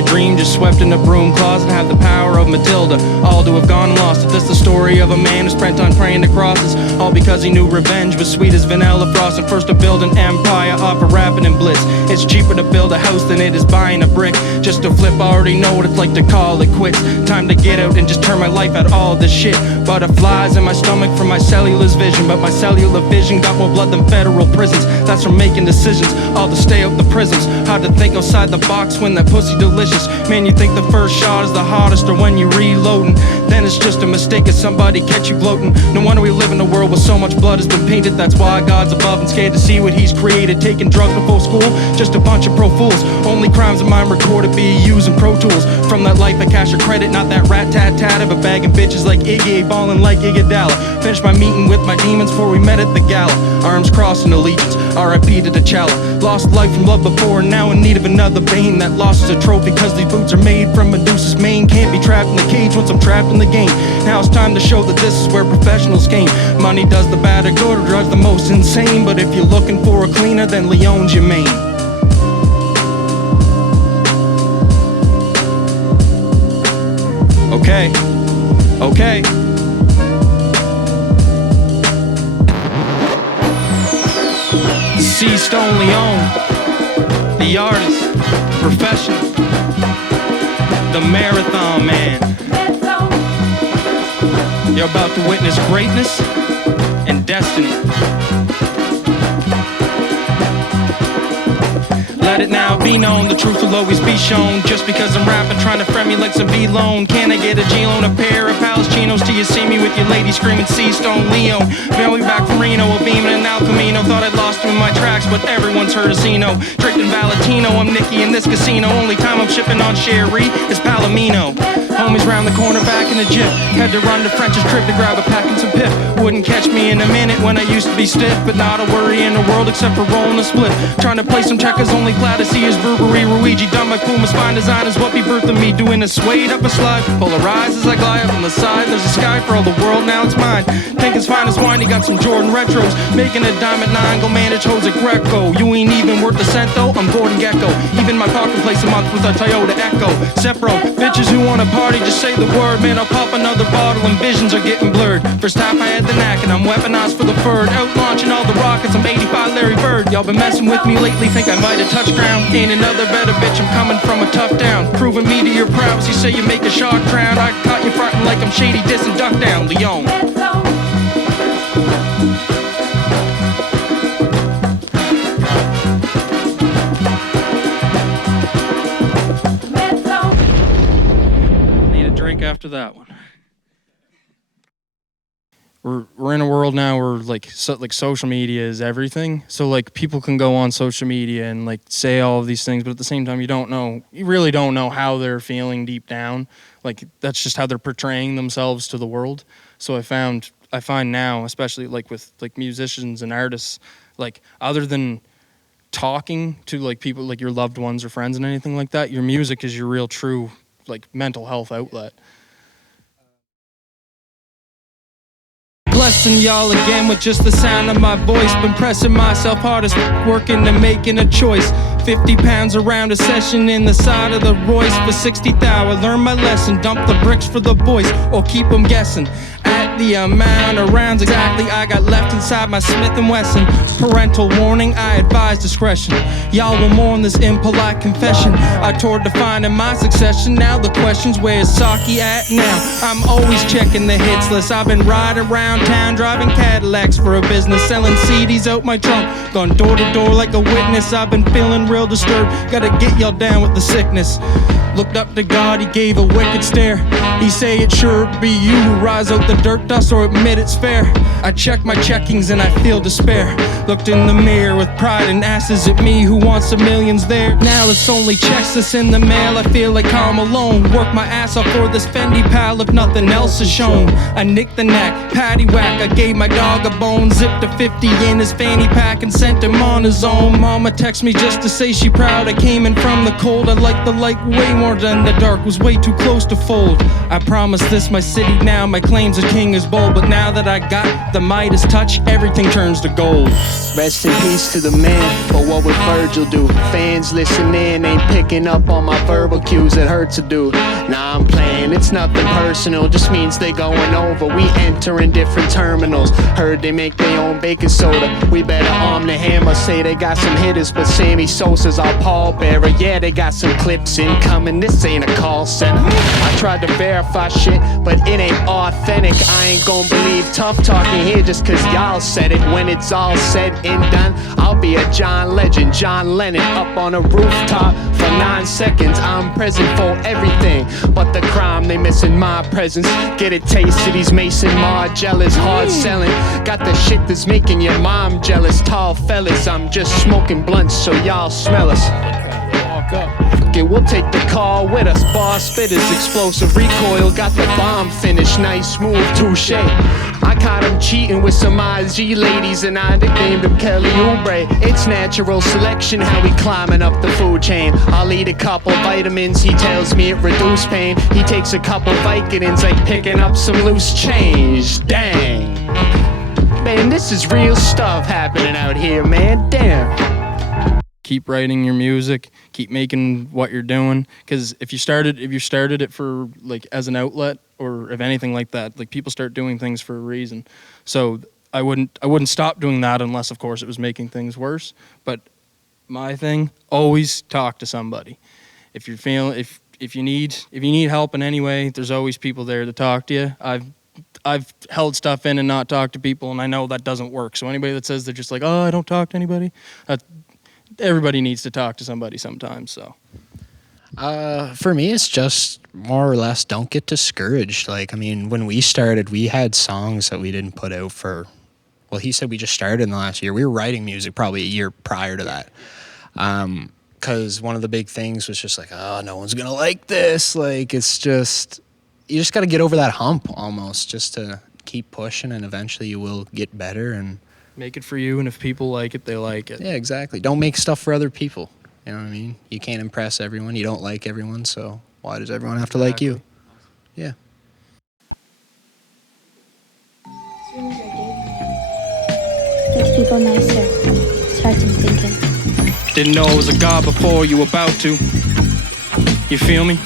a dream just swept in a broom closet. Have the power of Matilda, all to have gone lost. If this the story of a man who spent time praying to crosses, all because he knew revenge was sweet as vanilla frost. And first to build an empire off of rapping and blitz. It's cheaper to build a house than it is buying a brick. Just to flip, I already know what it's like to call it quits. Time to get out and just turn my life out all this shit. Butterflies in my stomach from my cellular's vision, but my cellular vision got more blood than federal prisons. That's from making decisions, all to stay out the prisons. Hard to think outside the box when that pussy delicious. Man, you think the first shot is the hardest, or when you reloading, then it's just a mistake if somebody catch you gloating. No wonder we live in a world where so much blood has been painted. That's why God's above and scared to see what he's created. Taking drugs before school, just a bunch of pro fools. Only crimes of mine recorded be using Pro Tools. From that life I cash a credit, not that rat-tat-tat of a bagging bitches like Iggy, ballin' like Iguodala. Finished my meeting with my demons before we met at the gala. Arms crossed in allegiance, R.I.P. to T'Challa. Lost life from love before and now in need of another bane. That loss is a trophy cause these boots are made from Medusa's mane. Can't be trapped in the cage once I'm trapped in the game. Now it's time to show that this is where professionals came. Money does the bad or good, or drugs the most insane. But if you're looking for a cleaner, then Leon's your main. Okay, okay. C Stone-Léon, the artist, professional, the marathon man. You're about to witness greatness and destiny. Let it now be known, the truth will always be shown. Just because I'm rapping, trying to friend me like some V-Loan. Can I get a G-Loan, a pair of Palacinos till you see me with your lady screaming C Stone-Léon? Man, we back from Reno, a beamin' and Alchemist. Thought I'd lost him in my tracks, but everyone's heard of Zeno. Draped in Valentino, I'm Nicky in this casino. Only time I'm shipping on Sherry is Palomino. Homies round the corner back in the gym. Had to run to French's crib to grab a pack and some pip. Wouldn't catch me in a minute when I used to be stiff, but not a worry in the world except for rolling a split. Trying to play some checkers, only glad to see his Burberry Luigi. Done by Puma's fine designers, what be birthing me. Doing a suede up a slide, polarized as I glide up on the side. There's a sky for all the world, now it's mine. Think it's fine as wine, he got some Jordan retros. Making a diamond nine, go manage hoes at Greco. You ain't even worth a cent though, I'm Gordon Gecko. Even my pocket place a month with a Toyota Echo. Sepro, bitches who wanna party, just say the word. Man, I'll pop another bottle and visions are getting blurred. First half I had the knack and I'm weaponized for the third. Out launching all the rockets, I'm 85 Larry Bird. Y'all been messing with me lately, think I might have touched ground. Ain't another better bitch, I'm coming from a tough town. Proving me to your prowess, you say you make a shark drown. I caught you frontin' like I'm shady, dissing duck down, Leon. Need a drink after that one. We're in a world now where like social media is everything. So like people can go on social media and like say all of these things, but at the same time you really don't know how they're feeling deep down. Like that's just how they're portraying themselves to the world. So I find now, especially like with like musicians and artists, like other than talking to like people like your loved ones or friends and anything like that, your music is your real true like mental health outlet. Blessing y'all again with just the sound of my voice. Been pressing myself hardest, working and making a choice. 50 pounds around a session in the side of the Royce. For 60th hour, learn my lesson. Dump the bricks for the boys, or keep them guessing at the amount of rounds exactly I got left inside my Smith & Wesson. Parental warning, I advise discretion. Y'all will mourn this impolite confession. I toured to find in my succession. Now the question's where's Saki at now? I'm always checking the hits list. I've been riding around town driving Cadillacs for a business, selling CDs out my trunk. Gone door to door like a witness. I've been feeling real disturbed. Gotta get y'all down with the sickness. Looked up to God, he gave a wicked stare. He say it sure be you who rise out the dirt dust or admit it's fair. I check my checkings and I feel despair. Looked in the mirror with pride and asked, is it me who wants the millions there? Now it's only checks that's in the mail. I feel like I'm alone. Work my ass off for this Fendi pal if nothing else is shown. I nicked the knack, patty whack. I gave my dog a bone, zipped a 50 in his fanny pack and sent him on his own. Mama text me just to say she proud. I came in from the cold. I like the light way more than the dark. Was way too close to fold. I promise this my city now. My claim's a king everything is bold, but now that I got the Midas touch, everything turns to gold. Rest in peace to the man, but what would Virgil do? Fans listening ain't picking up on my verbal cues, it hurts to do. Nah, I'm playing, it's nothing personal, just means they going over. We entering different terminals, heard they make their own baking soda. We better arm the hammer, say they got some hitters, but Sammy Sosa's our pallbearer. Yeah, they got some clips incoming, this ain't a call center. I tried to verify shit, but it ain't authentic. I ain't gon' believe tough talking here just cause y'all said it. When it's all said and done, I'll be a John Legend, John Lennon, up on a rooftop for 9 seconds. I'm present for everything but the crime, they missing my presence. Get a taste of these Mason Margielas, hard selling. Got the shit that's making your mom jealous. Tall fellas, I'm just smoking blunts so y'all smell us. Walk up. Okay, we'll take the car with us. Boss fitters, explosive recoil, got the bomb finish, nice smooth, touche. I caught him cheating with some IG ladies and I nicknamed him Kelly Oubre. It's natural selection how we climbing up the food chain. I'll eat a couple vitamins, he tells me it reduce pain. He takes a couple Vicodins like picking up some loose change. Dang. Man, this is real stuff happening out here, man. Damn. Keep writing your music, keep making what you're doing, because if you started it for like as an outlet or if anything like that, like people start doing things for a reason. So I wouldn't stop doing that unless of course it was making things worse. But my thing, always talk to somebody. If you're feeling if you need help in any way, there's always people there to talk to you. I've held stuff in and not talked to people, and I know that doesn't work. So anybody that says they're just like, oh, I don't talk to anybody, everybody needs to talk to somebody sometimes. So for me, it's just more or less don't get discouraged. Like, I mean, when we started, we had songs that we didn't put out for, well, he said we just started in the last year. We were writing music probably a year prior to that. Because one of the big things was just like, oh, no one's going to like this. Like, it's just, you just got to get over that hump almost just to keep pushing, and eventually you will get better and make it for you, and if people like it, they like it. Yeah, exactly. Don't make stuff for other people. You know what I mean? You can't impress everyone. You don't like everyone, so why does everyone have to like you? Yeah. Makes people nicer. Starts them thinking. Didn't know I was a god before you about to. You feel me?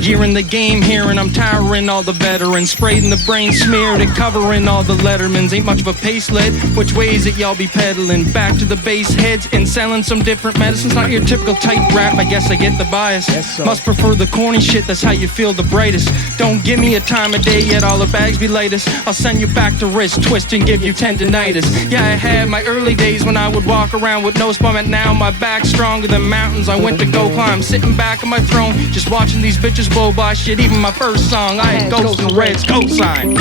Year in the game here and I'm tiring all the veterans. Sprayed in the brain, smeared it, covering all the lettermans. Ain't much of a pace led, which way is it y'all be peddling? Back to the base heads and selling some different medicines. Not your typical type rap, I guess I get the bias. Must prefer the corny shit, that's how you feel the brightest. Don't give me a time of day yet, all the bags be lightest. I'll send you back to wrist twist and give you tendinitis. Yeah, I had my early days when I would walk around with no spum, and now my back's stronger than mountains I went to go climb. Sitting back on my throne, just watching these bitches blow by shit. Even my first song, I had Ghost and Red's Goat Sign.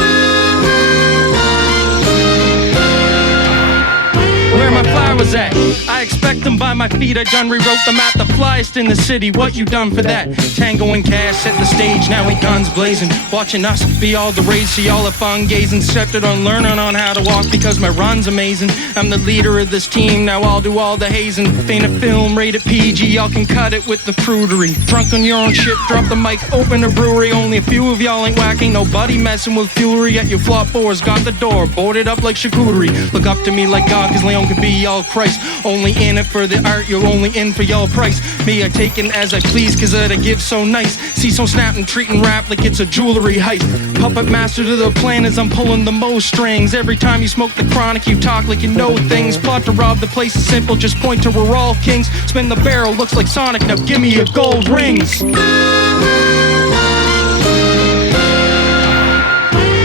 Where my flowers at? I expect them by my feet. I done rewrote them at the flyest in the city. What you done for that? Tango N Cash set the stage, now we guns blazing. Watching us be all the rage, see all the fun gazing. Accepted on learning on how to walk because my run's amazing. I'm the leader of this team, now I'll do all the hazing. Faint a film, rated PG, y'all can cut it with the prudery. Drunk on your own shit, drop the mic, open a brewery. Only a few of y'all ain't whacking, nobody messing with fury. Yet your flop boys got the door, boarded up like charcuterie. Look up to me like God, cause Leon could be y'all Christ. Only in it for the art, you're only in for y'all price. Me, I take it as I please, cause I give so nice. See so snapping, treating rap like it's a jewelry heist. Puppet master to the plan as I'm pulling the most strings. Every time you smoke the chronic, you talk like you know things. Plot to rob the place is simple, just point to we're all kings. Spin the barrel, looks like Sonic, now give me your gold rings.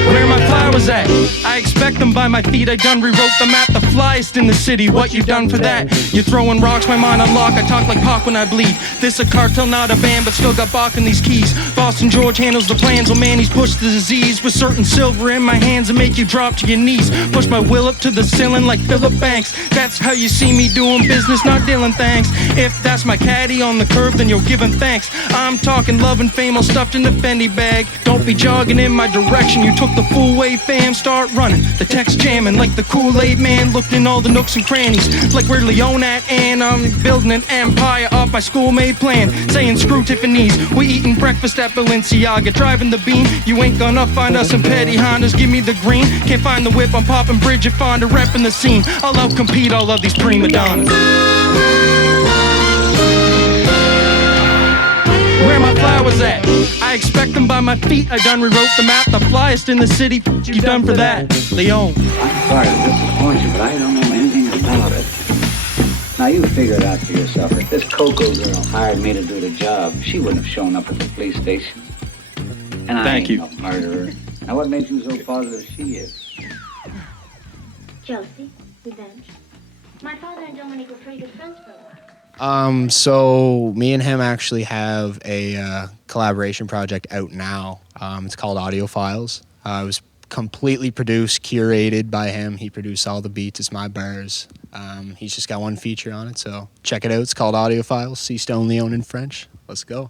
Where my flowers at? I expect them by my feet. I done rewrote them at the flyest in the city. What you done for that? You're throwing rocks, my mind on lock. I talk like Pac when I bleed. This a cartel, not a band, but still got Bach in these keys. Boston George handles the plans. Oh man, he's pushed the disease. With certain silver in my hands and make you drop to your knees. Push my will up to the ceiling like Philip Banks. That's how you see me doing business, not dealing thanks. If that's my caddy on the curb, then you're giving thanks. I'm talking love and fame all stuffed in the Fendi bag. Don't be jogging in my direction. You took the full way, fam, start running. running, the text jamming like the Kool-Aid man, looking in all the nooks and crannies, like where Leon at, and I'm building an empire off my schoolmate plan, saying screw Tiffany's, we eating breakfast at Balenciaga, driving the beam, you ain't gonna find us in petty Hondas, give me the green, can't find the whip, I'm popping Bridget Fonda, repping the scene, I'll outcompete all of these prima donnas. Where my flowers at? I expect them by my feet. I done rewrote the map. The flyest in the city. You done for that, Leon. I'm sorry to disappoint you, but I don't know anything about it. Now you figure it out for yourself. If this Coco girl hired me to do the job, she wouldn't have shown up at the police station. And I ain't no murderer. Now what makes you so positive she is? Jealousy, revenge. My father and Dominique were pretty good friends for a while. So me and him actually have a collaboration project out now. It's called Audio Files. It was completely produced, curated by him. He produced all the beats. It's my bars. He's just got one feature on it, so check it out. It's called Audio Files. C Stone-Léon in French. Let's go.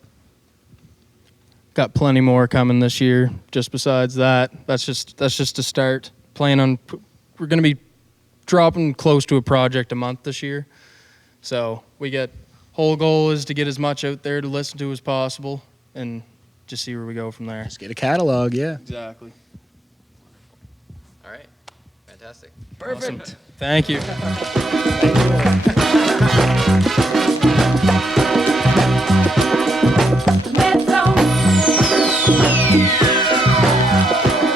Got plenty more coming this year. Just besides that, that's just a start. We're gonna be dropping close to a project a month this year. So whole goal is to get as much out there to listen to as possible and just see where we go from there. Just get a catalog, yeah. Exactly. All right. Fantastic. Perfect. Awesome. Thank you.